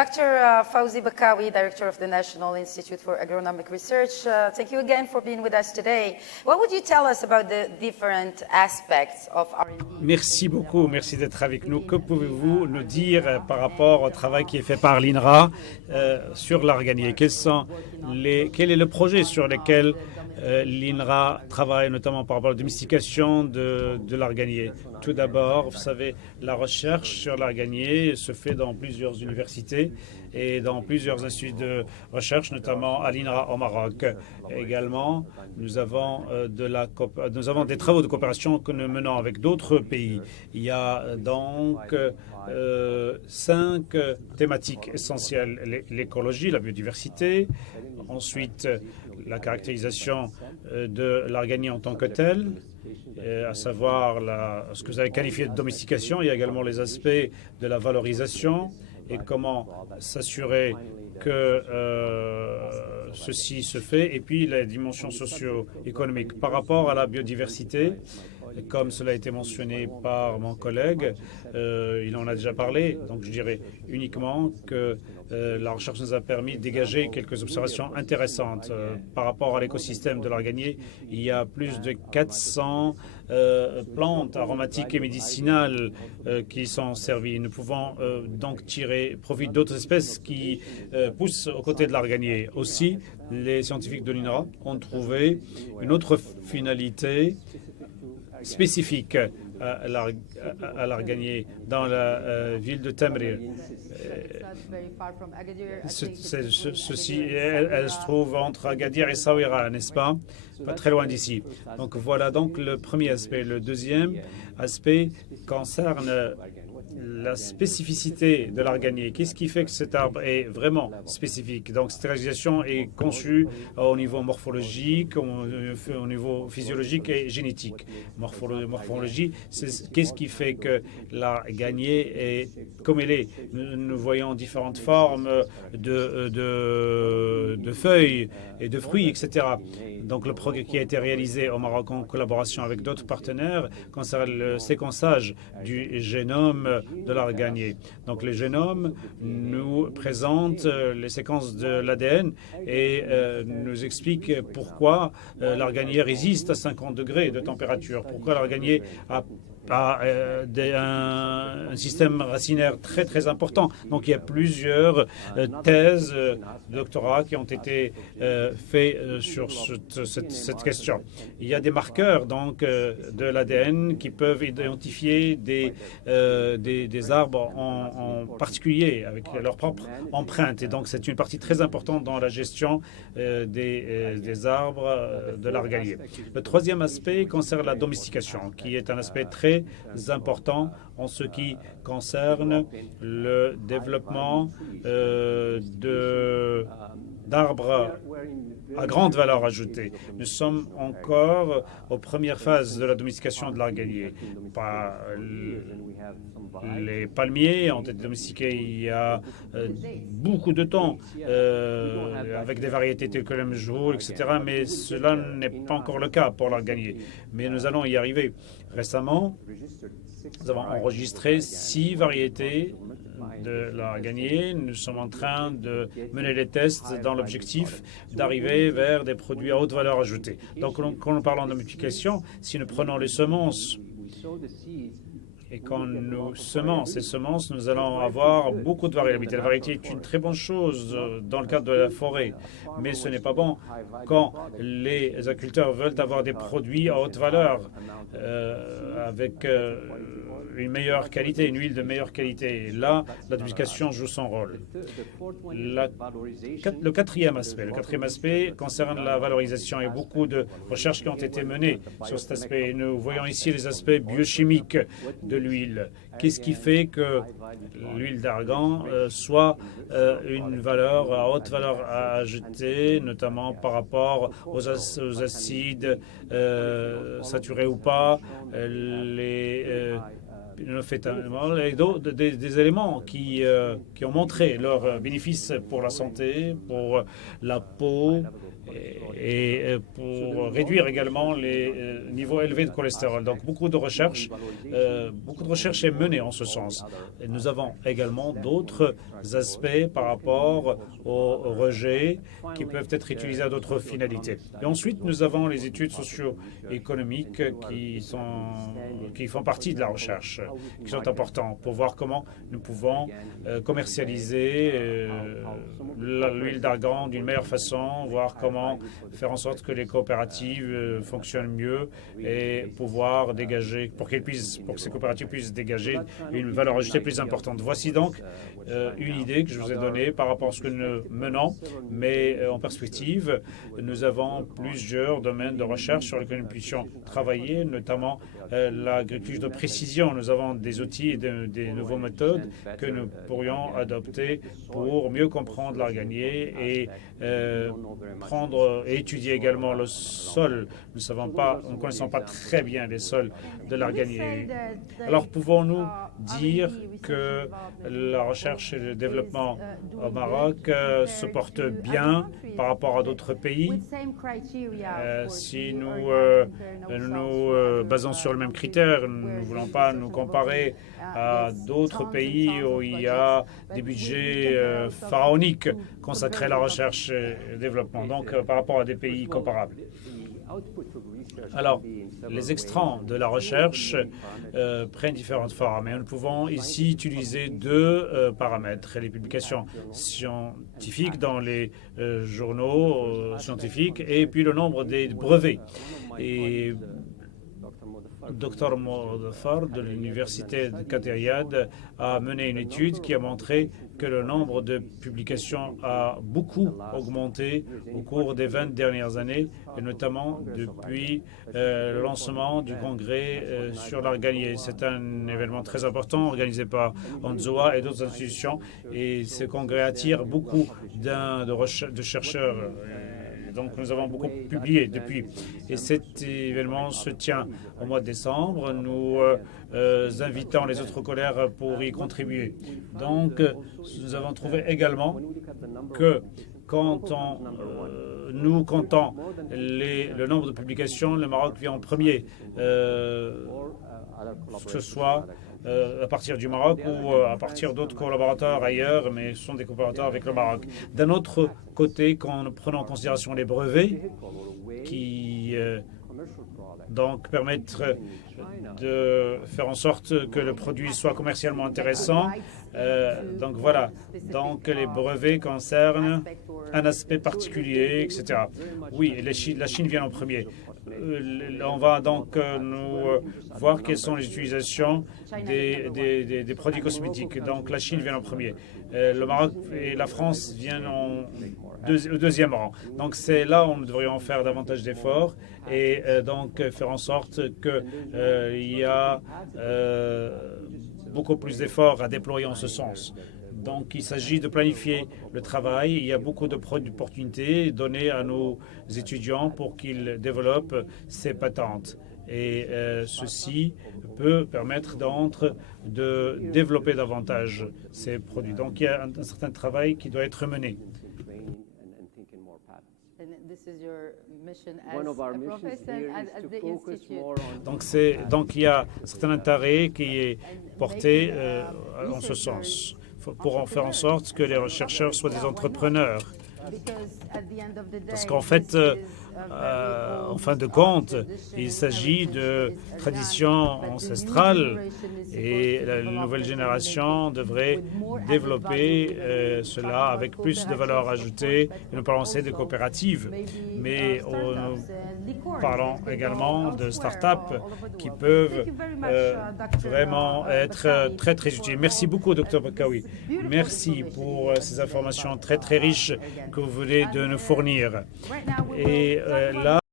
Dr. Fawzi Bakawi, Director of the National Institute for Agronomic Research, thank you again for being with us today. What would you tell us about the different aspects of R&D? Merci beaucoup, merci d'être avec nous. Que pouvez-vous nous dire par rapport au travail qui est fait par l'INRA sur l'arganier? Quel est le projet sur lequel l'INRA travaille, notamment par rapport à la domestication de l'arganier? Tout d'abord, vous savez, la recherche sur l'arganier se fait dans plusieurs universités et dans plusieurs instituts de recherche, notamment à l'INRA au Maroc. Également, nous avons des travaux de coopération que nous menons avec d'autres pays. Il y a donc 5 thématiques essentielles: l'écologie, la biodiversité, ensuite la caractérisation de l'arganier en tant que tel, à savoir ce que vous avez qualifié de domestication. Il y a également les aspects de la valorisation et comment s'assurer que ceci se fait, et puis la dimension socio-économique. Par rapport à la biodiversité, comme cela a été mentionné par mon collègue, il en a déjà parlé, donc je dirais uniquement que la recherche nous a permis de dégager quelques observations intéressantes. Par rapport à l'écosystème de l'arganier, il y a plus de 400 plantes aromatiques et médicinales qui sont servies. Nous pouvons donc tirer profit d'autres espèces qui poussent aux côtés de l'arganier. Aussi, les scientifiques de l'INRA ont trouvé une autre finalité spécifique à l'arganier dans la ville de Tamrir. Elle se trouve entre Agadir et Saouira, n'est-ce pas? Pas très loin d'ici. Donc voilà donc le premier aspect. Le deuxième aspect concerne la spécificité de l'arganier. Qu'est-ce qui fait que cet arbre est vraiment spécifique? Donc cette réalisation est conçue au niveau morphologique, au niveau physiologique et génétique. Morphologie, c'est qu'est-ce qui fait que l'arganier est comme elle est. Nous voyons différentes formes de feuilles et de fruits, etc. Donc le progrès qui a été réalisé au Maroc en collaboration avec d'autres partenaires concerne le séquençage du génome de l'arganier. Donc les génomes nous présentent les séquences de l'ADN et nous expliquent pourquoi l'arganier résiste à 50 degrés de température, pourquoi l'arganier a un système racinaire très très important. Donc il y a plusieurs thèses de doctorat qui ont été faites sur cette question. Il y a des marqueurs donc de l'ADN qui peuvent identifier des arbres en particulier avec leur propre empreinte. Et donc c'est une partie très importante dans la gestion des arbres de l'arganier. Le troisième aspect concerne la domestication, qui est un aspect très important en ce qui concerne le développement d'arbres à grande valeur ajoutée. Nous sommes encore aux premières phases de la domestication de l'arganier. Les palmiers ont été domestiqués il y a beaucoup de temps, avec des variétés telles que le mjoul, etc. Mais cela n'est pas encore le cas pour l'arganier. Mais nous allons y arriver. Récemment, nous avons enregistré 6 variétés de l'arganier. Nous sommes en train de mener les tests dans l'objectif d'arriver vers des produits à haute valeur ajoutée. Donc, quand nous parlons de multiplication, si nous prenons les semences et quand nous semons ces semences, nous allons avoir beaucoup de variabilité. La variété est une très bonne chose dans le cadre de la forêt, mais ce n'est pas bon quand les agriculteurs veulent avoir des produits à haute valeur avec une meilleure qualité, une huile de meilleure qualité. Et là, la domestication joue son rôle. Le quatrième aspect concerne la valorisation. Il y a beaucoup de recherches qui ont été menées sur cet aspect. Nous voyons ici les aspects biochimiques de l'huile. Qu'est-ce qui fait que l'huile d'argan soit une valeur à haute valeur ajoutée, notamment par rapport aux acides saturés ou pas, le phétanol et d'autres des éléments qui ont montré leurs bénéfices pour la santé, pour la peau et pour réduire également les niveaux élevés de cholestérol. Donc beaucoup de recherche est menée en ce sens. Et nous avons également d'autres aspects par rapport au rejet qui peuvent être utilisés à d'autres finalités. Et ensuite, nous avons les études socio-économiques qui font partie de la recherche, qui sont importantes pour voir comment nous pouvons commercialiser l'huile d'argan d'une meilleure façon, voir comment faire en sorte que les coopératives fonctionnent mieux et pouvoir dégager, pour que ces coopératives puissent dégager une valeur ajoutée plus importante. Voici donc une idée que je vous ai donnée par rapport à ce que nous menons, mais en perspective, nous avons plusieurs domaines de recherche sur lesquels nous puissions travailler, notamment l'agriculture de précision. Nous avons des outils et des nouvelles méthodes que nous pourrions adopter pour mieux comprendre l'arganier et prendre et étudier également le sol. Nous ne connaissons pas très bien les sols de l'arganier. Alors pouvons-nous dire que la recherche et le développement au Maroc se porte bien par rapport à d'autres pays? Si nous nous basons sur le même critère, nous ne voulons pas nous comparer à d'autres pays où il y a des budgets pharaoniques consacrés à la recherche et le développement, donc par rapport à des pays comparables. Alors, les extrants de la recherche prennent différentes formes et nous pouvons ici utiliser deux paramètres, les publications scientifiques dans les journaux scientifiques et puis le nombre des brevets. Et Dr Modafar de l'université de Qatariyad a mené une étude qui a montré que le nombre de publications a beaucoup augmenté au cours des 20 dernières années, et notamment depuis le lancement du congrès sur l'arganier. C'est un événement très important organisé par Onzoa et d'autres institutions, et ce congrès attire beaucoup de chercheurs. Donc nous avons beaucoup publié depuis. Et cet événement se tient au mois de décembre. Nous invitons les autres collègues pour y contribuer. Donc nous avons trouvé également que quand nous comptons le nombre de publications, le Maroc vient en premier, que ce soit à partir du Maroc ou à partir d'autres collaborateurs ailleurs, mais ce sont des collaborateurs avec le Maroc. D'un autre côté, quand nous prenons en considération les brevets qui donc permettent de faire en sorte que le produit soit commercialement intéressant. Donc voilà, donc les brevets concernent un aspect particulier, etc. Oui, la Chine vient en premier. On va donc nous voir quelles sont les utilisations des produits cosmétiques. Donc la Chine vient en premier. Le Maroc et la France viennent au deuxième rang. Donc c'est là où nous devrions faire davantage d'efforts et donc faire en sorte qu'il y a beaucoup plus d'efforts à déployer en ce sens. Donc, il s'agit de planifier le travail. Il y a beaucoup d'opportunités données à nos étudiants pour qu'ils développent ces patentes. Et ceci peut permettre de développer davantage ces produits. Donc, il y a un certain travail qui doit être mené. Donc il y a un certain intérêt qui est porté en ce sens pour en faire en sorte que les chercheurs soient des entrepreneurs. Parce qu'en fait, en fin de compte, il s'agit de traditions ancestrales et la nouvelle génération devrait développer cela avec plus de valeur ajoutée. Et nous parlons aussi de coopératives, mais nous parlons également de start-up qui peuvent vraiment être très, très utiles. Merci beaucoup, Dr Bakaoui. Merci pour ces informations très, très riches que vous venez de nous fournir. Et là,